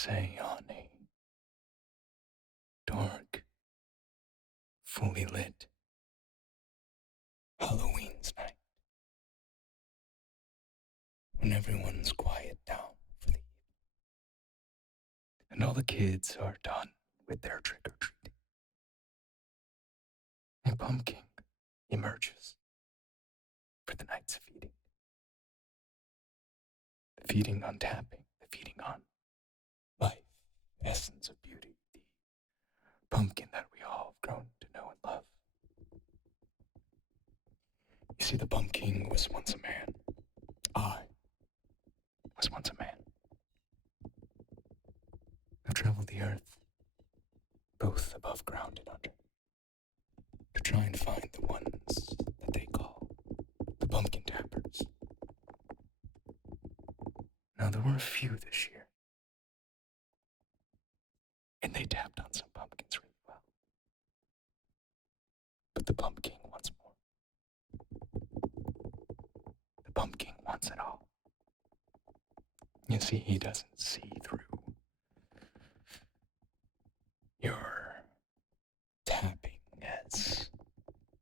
say on a dark, fully lit Halloween's night, when everyone's quiet down for the evening, and all the kids are done with their trick-or-treating, a pumpkin emerges for the night's feeding. The feeding on tapping, the feeding on life, essence of beauty, the pumpkin that we all have grown to know and love. You see, the pumpkin was once a man. I was once a man. I've traveled the earth, both above ground and under, to try and find the ones that they call the pumpkin tappers. Now, there were a few this year, and they tapped on some pumpkins really well. But the pumpkin wants more. The pumpkin wants it all. You see, he doesn't see through your tapping as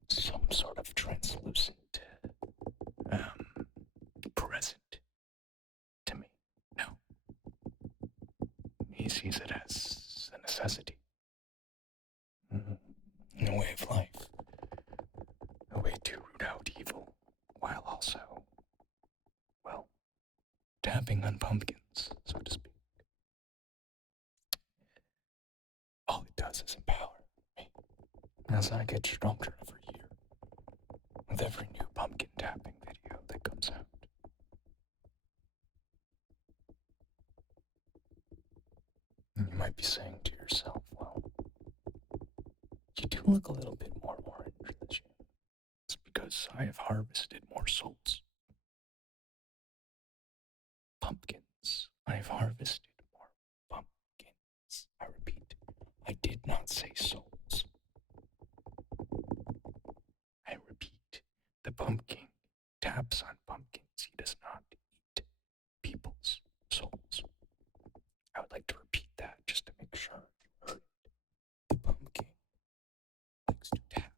some sort of translucent present to me. No. He sees it as a necessity. A way of life. A way to root out evil, while also, well, tapping on pumpkins, so to speak. All it does is empower me as I get stronger every year with every new pumpkin tapping video that comes out. And you might be saying to yourself, well, you do look a little bit more orange this year. It's because I have harvested more souls. Pumpkins. I have harvested more pumpkins. I repeat, I did not say souls. I repeat, the pumpkin taps on pumpkins. He does not eat people's souls. I would like to repeat that just to make sure you heard it. The pumpkin likes to tap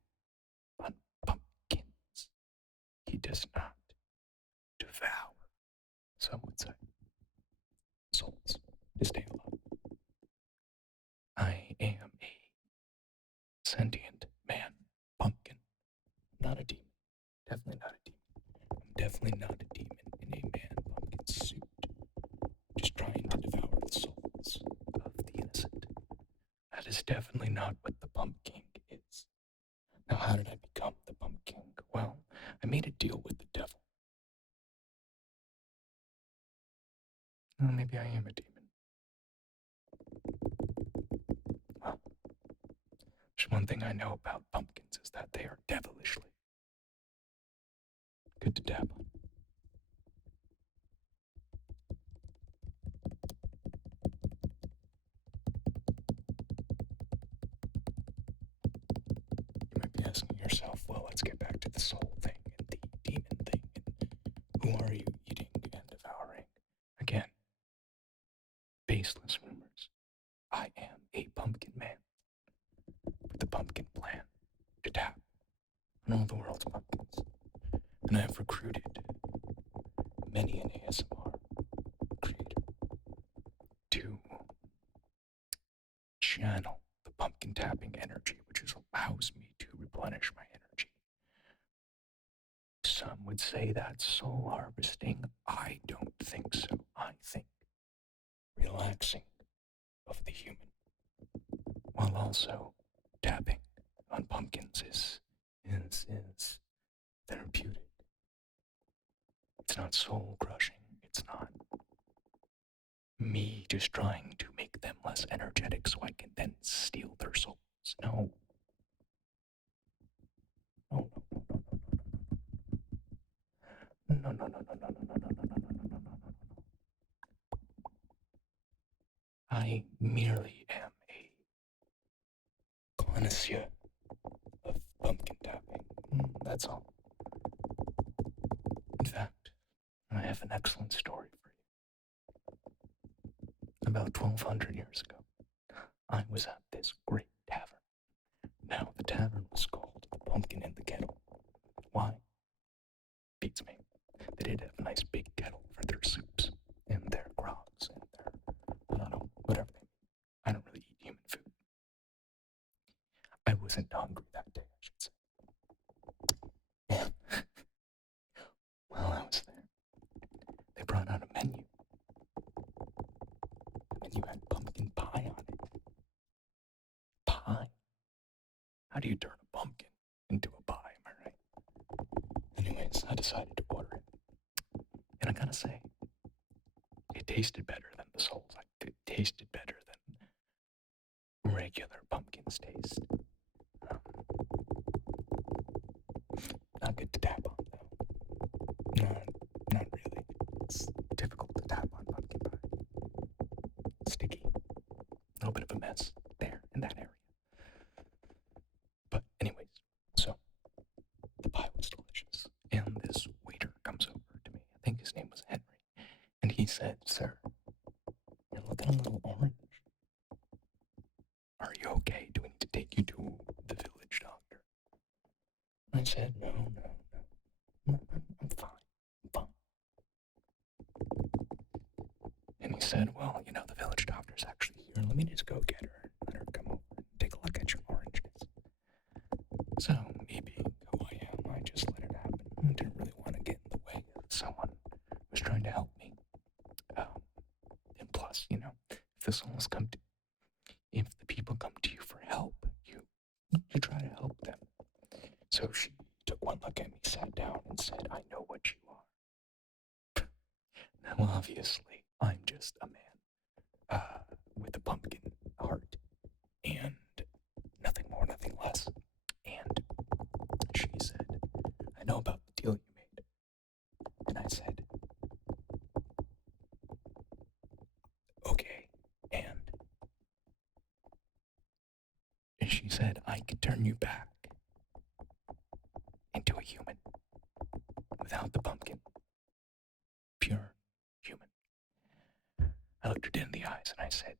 on pumpkins. He does not devour, some would say, souls to stay alive. I am a sentient man pumpkin, not a demon. Definitely not a demon. I'm definitely not a demon in a man pumpkin suit, just trying to devour the souls of the innocent. That is definitely not what the pumpkin is. Now, how did I become the pumpkin? Well, I made a deal with the devil. Well, maybe I am a demon. Well, just one thing I know about pumpkins is that they are devilishly good to tap on. You might be asking yourself, well, let's get back to the soul thing and the demon thing, and who are you eating and devouring? Again, baseless rumors. I am a pumpkin man with a pumpkin plan to tap on all the world's pumpkins. And I have recruited many an ASMR creator to channel the pumpkin tapping energy, which allows me to replenish my energy. Some would say that's soul harvesting. I don't think so. I think relaxing of the human, while also tapping on pumpkins is therapeutic. It's not soul crushing. It's not me just trying to make them less energetic so I can then steal their souls. No. No. I merely am a connoisseur of pumpkin tapping. That's all. In fact, I have an excellent story for you about 1,200 years ago, I was at this great tavern. Now, the tavern was called the Pumpkin in the Kettle. Why? Beats me. They did have a nice big kettle for their soups and their grogs and their, I don't know, whatever they eat. I don't really eat human food. I wasn't hungry that day, I should say. And while I was there, they brought out a menu. The menu had pumpkin pie on it. Pie? How do you turn a pumpkin into a pie, am I right? Anyways, I decided to order it. And I gotta say, it tasted better than the souls. It tasted better than regular pumpkins taste. Not good to tap on, though. Not really. It's difficult to tap on pumpkin pie. Sticky. A little bit of a mess there in that area. But anyways, so the pie was delicious. And this waiter comes over to me. I think his name was Henry. And he said, "Sir, you're looking a little orange. Are you okay? Do we need to take you to the village doctor?" I said, No, I'm fine. And he said, "Well, the village doctor's actually here. Let me just go get her and let her come over and take a look at your orangeness." So, me being who I am, I just let it happen. I didn't really want to get in the way of someone who was trying to help me. And plus, if the people come to you for help, you try to help them. So she took one look at me, sat down, and said, "I know what you are." Now, obviously, I'm just a man with a pumpkin heart and nothing more, nothing less. And she said, "I know about the deal you made." And I said, "Okay." And she said, "I could turn you back into a human without the pumpkin. Pure human." I looked her dead in the eyes and I said,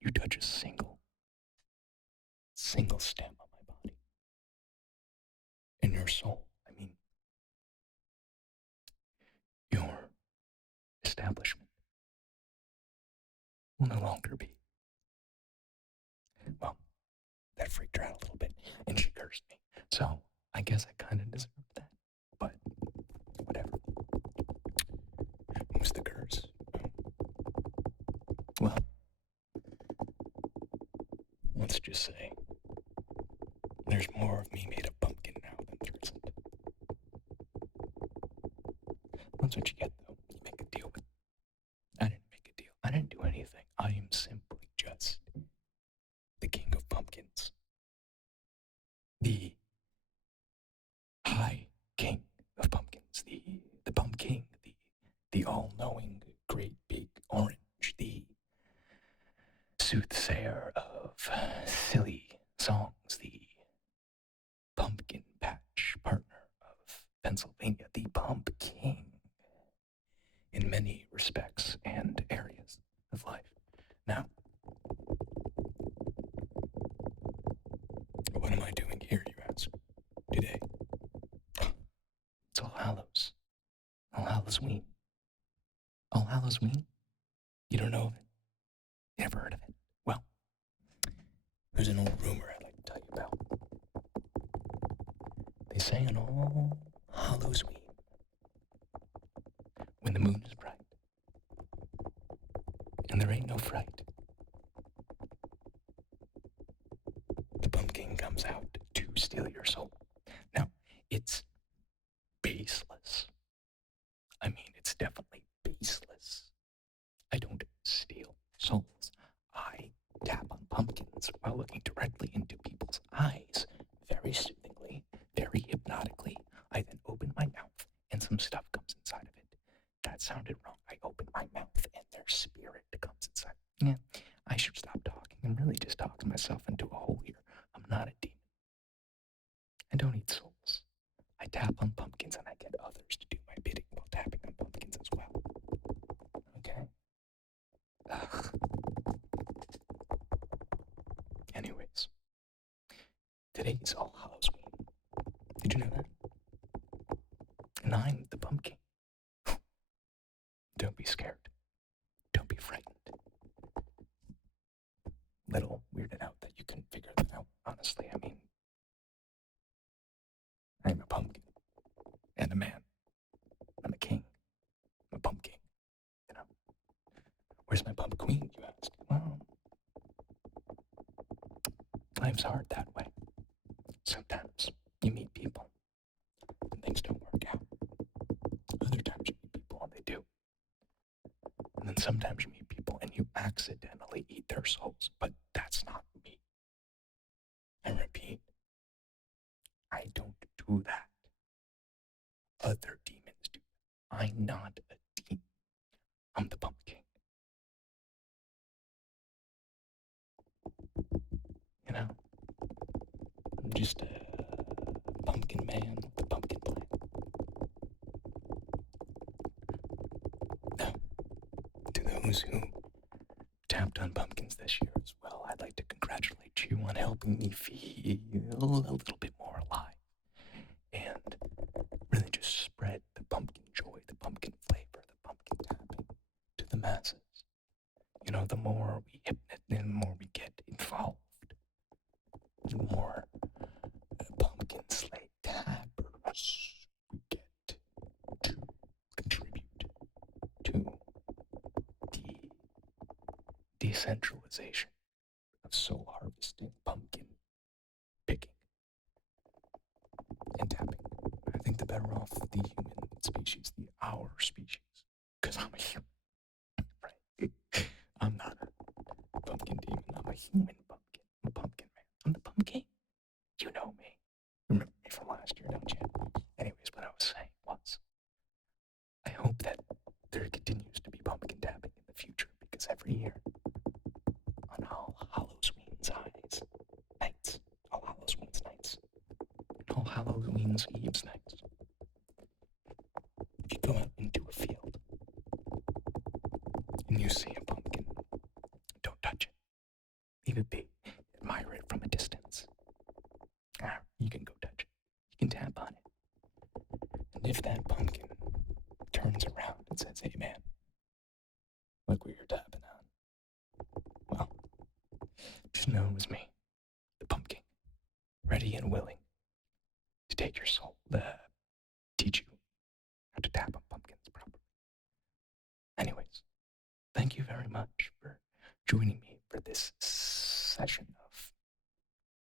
"You touch a single stem on my body. And your soul, your establishment will no longer be." Well, that freaked her out a little bit, and she cursed me. So, I guess I kind of deserved that. But, whatever. What was the curse? Well, let's just say there's more of me made of pumpkin now than there isn't. That's what you get, though. You make a deal with. I didn't make a deal. I didn't do anything. I am simply just the king of pumpkins. The high king of pumpkins. The pumpkin. The all-knowing, great big orange. The soothsayer of silly songs. The pumpkin patch partner of Pennsylvania. The Pumpking. In many respects and areas of life. Now, what am I doing here, you ask, today? It's All Hallows. All Halloween. All Halloween? You don't know of it? You never heard of it? Well, there's an old rumor I'd like to tell you about. They say on All Halloween, when the moon is bright, and there ain't no fright, the pumpkin comes out to steal your soul. Now, it's baseless. It's definitely baseless. I don't steal souls. I tap on pumpkins while looking directly into people's eyes, very soothingly, very hypnotically. I then open my mouth, and some stuff comes inside of it. That sounded wrong. I open my mouth, and their spirit comes inside. Yeah, I should stop talking. I'm really just talking myself into a hole here. I'm not a demon. I don't eat souls. I tap on pumpkins, and I get others to do my bidding while tapping on pumpkins as well. Okay? Ugh. Today's All Hallows Week. Did you know that? And I'm the pumpkin. Don't be scared. Don't be frightened. Little weirded out that you couldn't figure that out, honestly. I mean, I'm a pumpkin. And a man. I'm a king. I'm a pumpkin. You know. Where's my pump queen, you ask? Well, life's hard that way. Sometimes you meet people and things don't work out. Other times you meet people and they do. And then sometimes you meet people and you accidentally eat their souls. But that's not me. I repeat, I don't do that. Other demons do. I'm not a demon. I'm the pumpkin. You know? I'm just a pumpkin man with the pumpkin plant. Now, to those who tapped on pumpkins this year as well, I'd like to congratulate you on helping me feel a little bit more alive. And really just spread the pumpkin joy, the pumpkin flavor, the pumpkin tapping to the masses. You know, the more we hypnotize, the more we get involved, the more pumpkin sleigh tappers we get to contribute to the decentralization of soul harvesting, pumpkin picking, and tapping. I think the better off the human species, our species, because I'm a human, right? I'm not a pumpkin demon, I'm a human pumpkin. I'm a pumpkin man. I'm the pumpkin. You know me. Remember me from last year, don't you? Anyways, what I was saying was, I hope that there continues to be pumpkin tapping in the future, because every year, on All Hallows nights, All Hallows nights, All Hallows Eve's nights, if you go out into a field and you see a pumpkin, don't touch it. Leave it be. Admire it from a distance. You can go touch it. You can tap on it. And if that pumpkin turns around and says, "Hey man, look what you're tapping on," well, just know it was me, the pumpkin, ready and willing to take your soul, teach you how to tap on pumpkins properly. Anyways, thank you very much for joining me for this session of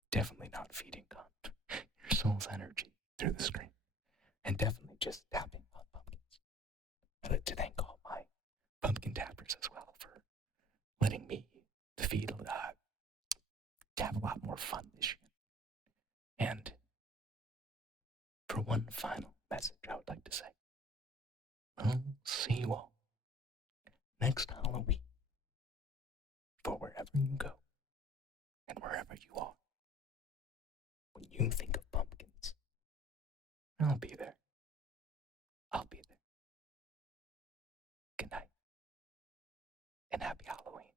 definitely not feeding on your soul's energy through the screen, and definitely just tapping on pumpkins. I'd like to thank all my pumpkin tappers as well for letting me feed to have a lot more fun this year. And for one final message, I would like to say, I'll see you all next Halloween for wherever you go and wherever you are. When you think of pumpkins, I'll be there. I'll be there. Good night and happy Halloween.